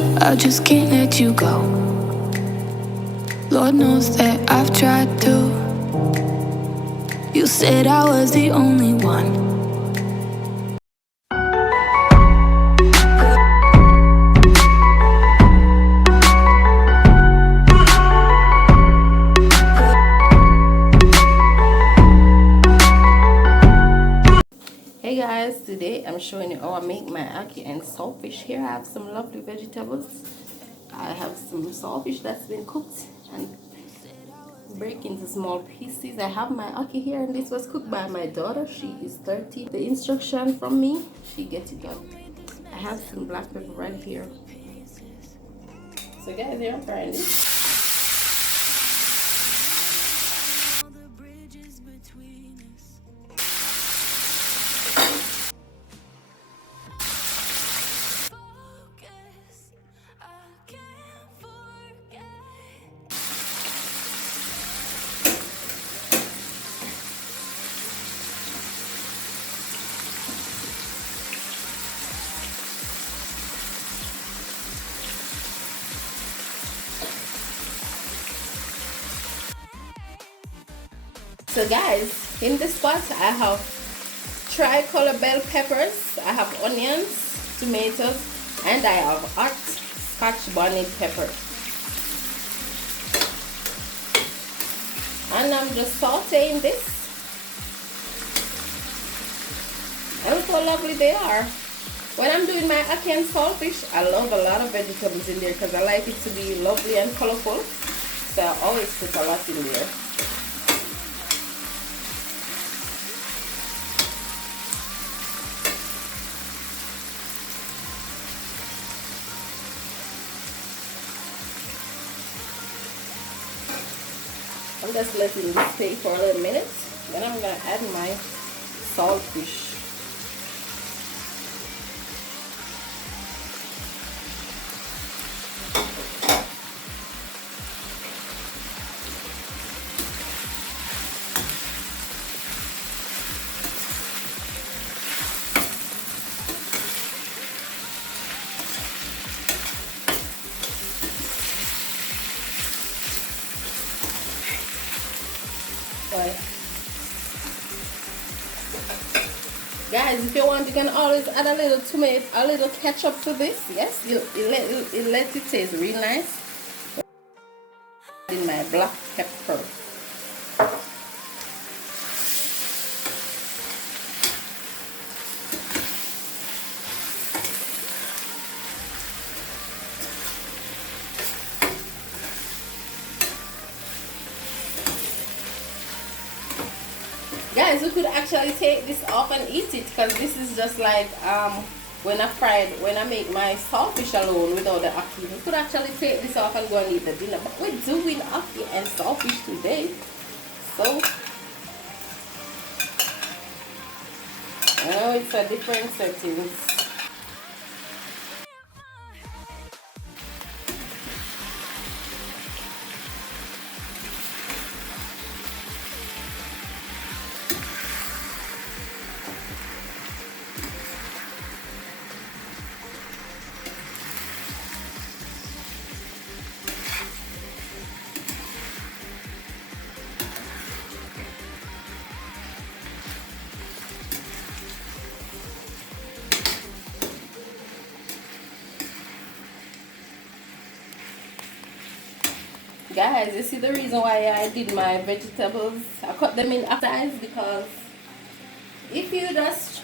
I just can't let you go. Lord knows that I've tried to. You said I was the only one. Hey guys, today I'm showing you how I make my ackee and saltfish. Here I have some lovely vegetables. I have some saltfish that's been cooked and break into small pieces. I have my ackee here, and this was cooked by my daughter. She is 13. The instruction from me, she gets it done. I have some black pepper right here. So guys, here I'm frying this. So guys, in this pot I have tricolor bell peppers, I have onions, tomatoes, and I have hot scotch bonnet pepper. And I'm just sauteing this. And look how lovely they are. When I'm doing my ackee and saltfish, I love a lot of vegetables in there because I like it to be lovely and colorful. So I always put a lot in there. I'm just letting this stay for a little minute. Then I'm going to add my saltfish. Guys, if you want, you can always add a little tomato, a little ketchup to this. Yes, it lets it taste real nice. In my black pepper. Guys, you could actually take this off and eat it, because this is just like when I make my saltfish alone without the ackee. You could actually take this off and go and eat the dinner. But we're doing ackee and saltfish today, so I know it's a different settings. Guys, you see the reason why I did my vegetables, I cut them in size, because if you just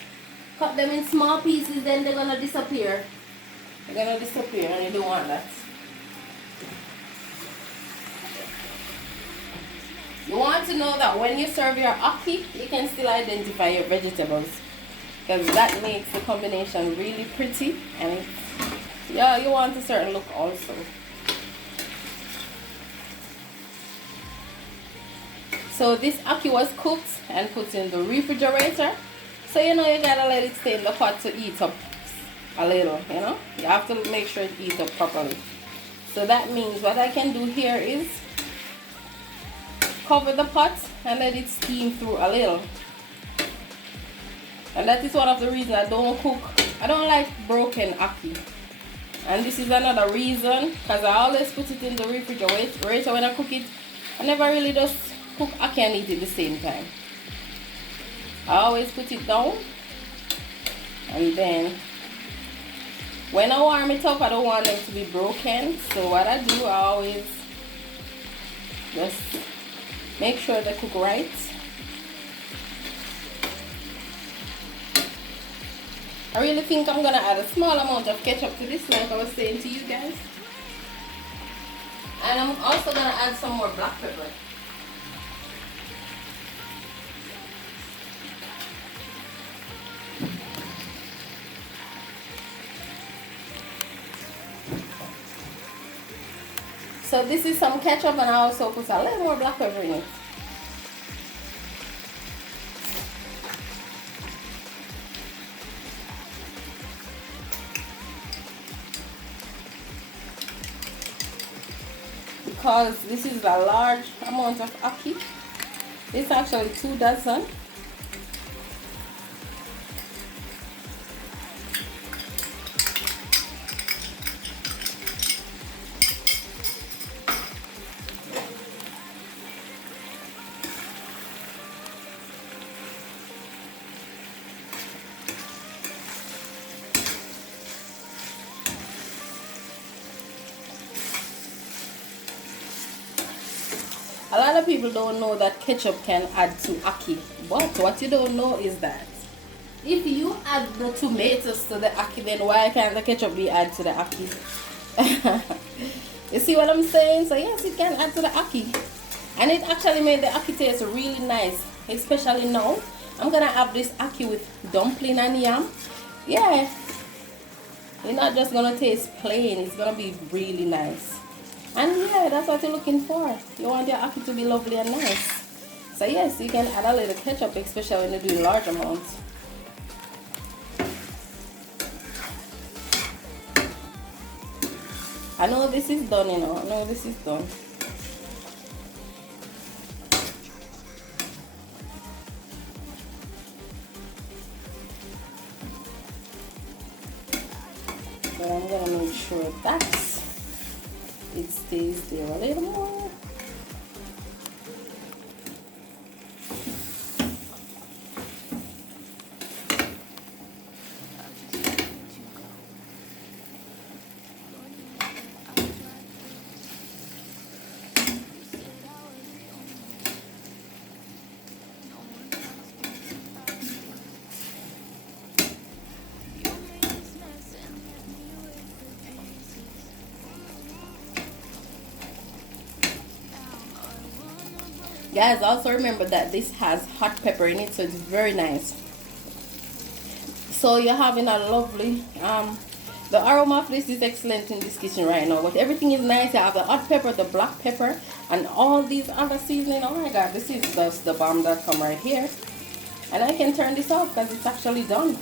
cut them in small pieces, then they're gonna disappear. They're gonna disappear, and you don't want that. You want to know that when you serve your ackee, you can still identify your vegetables, because that makes the combination really pretty, and it's, yeah, you want a certain look also. So this ackee was cooked and put in the refrigerator. So you know, you gotta let it stay in the pot to eat up a little, you know. You have to make sure it eats up properly. So that means what I can do here is cover the pot and let it steam through a little. And that is one of the reasons I don't like broken ackee. And this is another reason, because I always put it in the refrigerator when I cook it. I never really just cook ackee and eat it the same time. I always put it down, and then when I warm it up, I don't want them to be broken. So what I do, I always just make sure they cook right. I really think I'm gonna add a small amount of ketchup to this, like I was saying to you guys. And I'm also gonna add some more black pepper. So this is some ketchup, and I also put a little more black pepper in it. Because this is a large amount of ackee. It's actually 2 dozen. A lot of people don't know that ketchup can add to ackee, but what you don't know is that if you add the tomatoes to the ackee, then why can't the ketchup be added to the ackee? You see what I'm saying? So yes, it can add to the ackee, and it actually made the ackee taste really nice, especially now. I'm gonna have this ackee with dumpling and yam. Yeah, you're not just gonna taste plain, it's gonna be really nice. And yeah, that's what you're looking for. You want your ackee to be lovely and nice. So yes, you can add a little ketchup, especially when you're doing large amounts. I know this is done, you know. I know this is done. But I'm gonna make sure that it stays there a little more. Guys, also remember that this has hot pepper in it, so it's very nice. So you're having a lovely the aroma of this is excellent in this kitchen right now. But everything is nice. You have the hot pepper, the black pepper, and all these other seasoning. Oh my god, this is just the bomb.com right here. And I can turn this off because it's actually done.